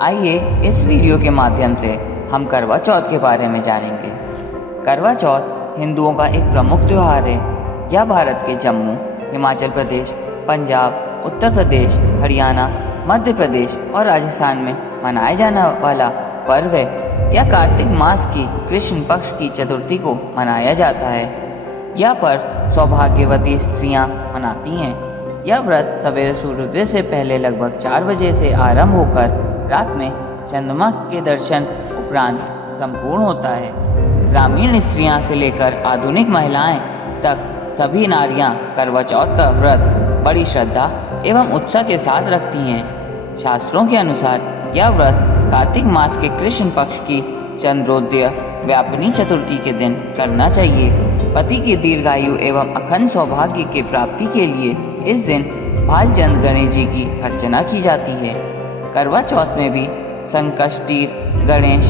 आइए इस वीडियो के माध्यम से हम करवा चौथ के बारे में जानेंगे। करवा चौथ हिंदुओं का एक प्रमुख त्यौहार है। यह भारत के जम्मू, हिमाचल प्रदेश, पंजाब, उत्तर प्रदेश, हरियाणा, मध्य प्रदेश और राजस्थान में मनाया जाने वाला पर्व है। यह कार्तिक मास की कृष्ण पक्ष की चतुर्थी को मनाया जाता है। यह पर्व सौभाग्यवती स्त्रियां मनाती हैं। यह व्रत सवेरे सूर्योदय से पहले लगभग 4 बजे से आरंभ होकर रात में चंद्रमा के दर्शन उपरांत संपूर्ण होता है। ग्रामीण स्त्रियां से लेकर आधुनिक महिलाएं तक सभी नारियां करवा चौथ का व्रत बड़ी श्रद्धा एवं उत्साह के साथ रखती हैं। शास्त्रों के अनुसार यह व्रत कार्तिक मास के कृष्ण पक्ष की चंद्रोदय व्यापिनी चतुर्थी के दिन करना चाहिए। पति की दीर्घायु एवं अखंड सौभाग्य की प्राप्ति के लिए इस दिन भालचंद्र गणेश जी की अर्चना की जाती है। करवा चौथ में भी संकष्टी गणेश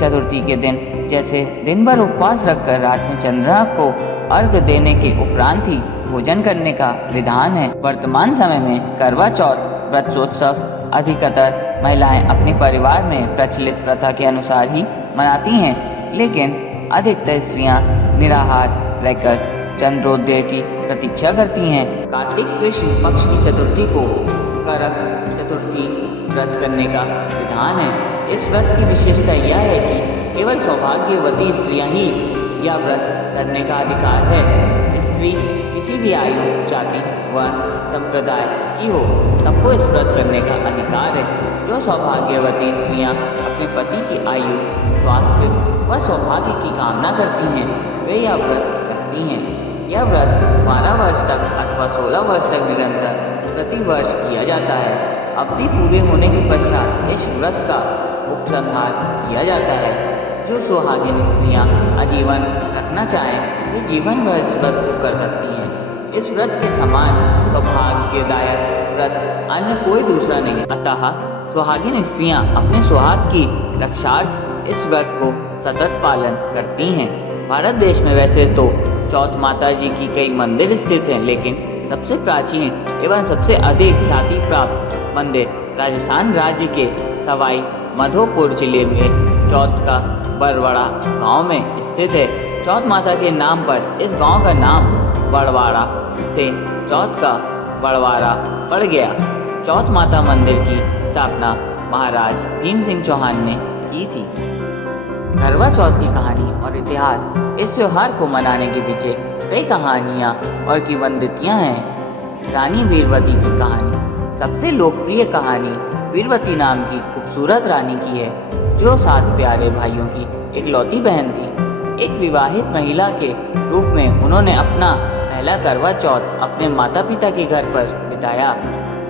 चतुर्थी के दिन जैसे दिन भर उपवास रखकर रात में चंद्रमा को अर्घ देने के उपरांत ही भोजन करने का विधान है। वर्तमान समय में करवा चौथ व्रतोत्सव अधिकतर महिलाएं अपने परिवार में प्रचलित प्रथा के अनुसार ही मनाती हैं, लेकिन अधिकतर स्त्रियां निराहार रहकर चंद्रोदय की प्रतीक्षा करती हैं। कार्तिक कृष्ण पक्ष की चतुर्थी को करक चतुर्थी व्रत करने का विधान है। इस व्रत की विशेषता यह है कि केवल सौभाग्यवती स्त्रियां ही यह व्रत करने का अधिकार है। स्त्री किसी भी आयु, जाति व संप्रदाय की हो, सबको इस व्रत करने का अधिकार है। जो सौभाग्यवती स्त्रियां अपने पति की आयु, स्वास्थ्य व सौभाग्य की कामना करती हैं, वे यह व्रत रखती हैं। यह व्रत 12 वर्ष तक अथवा 16 वर्ष तक निरंतर प्रति वर्ष किया जाता है। अवधि पूरे होने के पश्चात इस व्रत का उपसंहार किया जाता है। जो सुहागिन स्त्रियां आजीवन रखना चाहें, वे जीवन भर इस व्रत को कर सकती हैं। इस व्रत के समान सौभाग्यदायक व्रत अन्य कोई दूसरा नहीं, अतः सुहागिन स्त्रियां अपने सुहाग की रक्षार्थ इस व्रत को सतत पालन करती हैं। भारत देश में वैसे तो चौथ माता जी की कई मंदिर स्थित हैं, लेकिन सबसे प्राचीन एवं सबसे अधिक ख्याति प्राप्त मंदिर राजस्थान राज्य के सवाई माधोपुर जिले में चौथ का बरवाड़ा गांव में स्थित है। चौथ माता के नाम पर इस गांव का नाम बड़वाड़ा से चौथ का बड़वाड़ा पड़ गया। चौथ माता मंदिर की स्थापना महाराज भीम सिंह चौहान ने की थी। करवा चौथ की कहानी और इतिहास। इस त्योहार को मनाने के पीछे कई कहानियाँ और किंवदंतियाँ हैं। रानी वीरवती की कहानी। सबसे लोकप्रिय कहानी वीरवती नाम की खूबसूरत रानी की है, जो 7 प्यारे भाइयों की इकलौती बहन थी। एक विवाहित महिला के रूप में उन्होंने अपना पहला करवा चौथ अपने माता पिता के घर पर बिताया।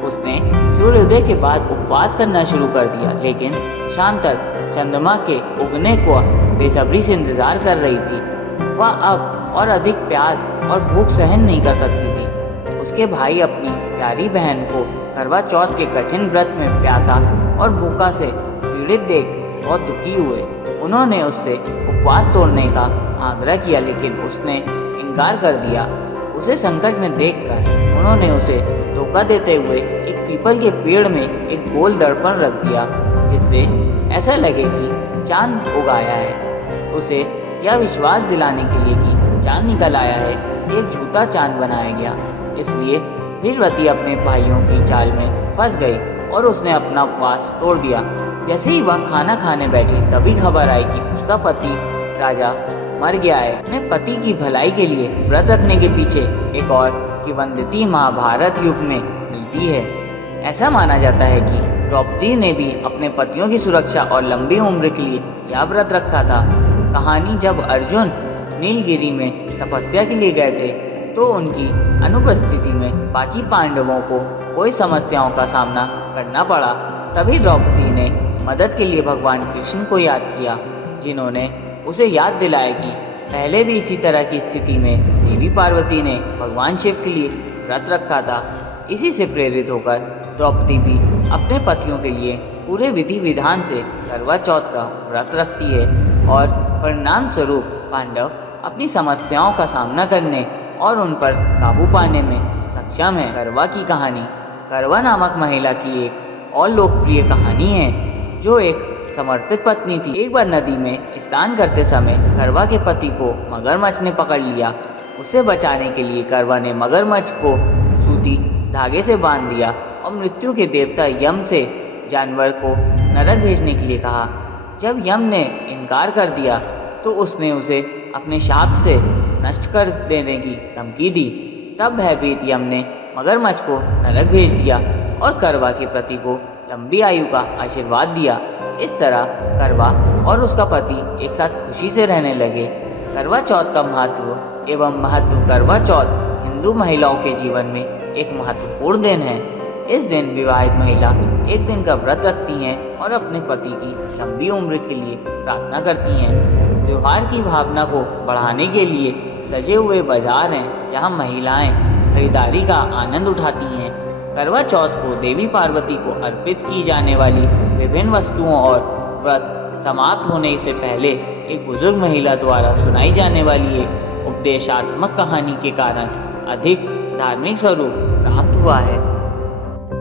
उसने सूर्योदय के बाद उपवास करना शुरू कर दिया, लेकिन शाम तक चंद्रमा के उगने को बेसब्री से इंतजार कर रही थी। वह अब और अधिक प्यास और भूख सहन नहीं कर सकती थी। उसके भाई अपनी प्यारी बहन को करवा चौथ के कठिन व्रत में प्यासा और भूखा से पीड़ित देख बहुत दुखी हुए। उन्होंने उससे उपवास तोड़ने का आग्रह किया, लेकिन उसने इनकार कर दिया। उसे संकट में देखकर उन्होंने उसे धोखा देते हुए एक पीपल के पेड़ में एक गोल दर्पण रख दिया, जिससे ऐसा लगे कि चांद उगाया है। उसे यह विश्वास दिलाने के लिए कि चांद निकल आया है, एक झूठा चांद बनाया गया। इसलिए वीरवती अपने भाइयों की चाल में फंस गई और उसने अपना उपवास तोड़ दिया। जैसे ही वह खाना खाने बैठी, तभी खबर आई कि उसका पति राजा मर गया है। अपने पति की भलाई के लिए व्रत रखने के पीछे एक और किंवदंती महाभारत युग में मिलती है। ऐसा माना जाता है कि द्रौपदी ने भी अपने पतियों की सुरक्षा और लंबी उम्र के लिए यह व्रत रखा था। कहानी, जब अर्जुन नीलगिरी में तपस्या के लिए गए थे, तो उनकी अनुपस्थिति में बाकी पांडवों को कोई समस्याओं का सामना करना पड़ा। तभी द्रौपदी ने मदद के लिए भगवान कृष्ण को याद किया, जिन्होंने उसे याद दिलाया कि पहले भी इसी तरह की स्थिति में देवी पार्वती ने भगवान शिव के लिए व्रत रखा था। इसी से प्रेरित होकर द्रौपदी भी अपने पतियों के लिए पूरे विधि विधान से करवा चौथ का व्रत रखती है और परिणाम स्वरूप पांडव अपनी समस्याओं का सामना करने और उन पर काबू पाने में सक्षम है। करवा की कहानी। करवा नामक महिला की एक और लोकप्रिय कहानी है, जो एक समर्पित पत्नी थी। एक बार नदी में स्नान करते समय करवा के पति को मगरमच्छ ने पकड़ लिया। उसे बचाने के लिए करवा ने मगरमच्छ को सूती धागे से बांध दिया और मृत्यु के देवता यम से जानवर को नरक भेजने के लिए कहा। जब यम ने इनकार कर दिया तो उसने उसे अपने शाप से नष्ट कर देने की धमकी दी। तब भयभीत यम ने मगरमच्छ को नरक भेज दिया और करवा के पति को लंबी आयु का आशीर्वाद दिया। इस तरह करवा और उसका पति एक साथ खुशी से रहने लगे। करवा चौथ का महत्व करवा चौथ हिंदू महिलाओं के जीवन में एक महत्वपूर्ण दिन है। इस दिन विवाहित महिला एक दिन का व्रत रखती हैं और अपने पति की लंबी उम्र के लिए प्रार्थना करती हैं। त्योहार की भावना को बढ़ाने के लिए सजे हुए बाजार हैं जहां महिलाएं खरीदारी का आनंद उठाती हैं। करवा चौथ को देवी पार्वती को अर्पित की जाने वाली विभिन्न वस्तुओं और व्रत समाप्त होने से पहले एक बुजुर्ग महिला द्वारा सुनाई जाने वाली एक उपदेशात्मक कहानी के कारण अधिक धार्मिक स्वरूप प्राप्त हुआ है।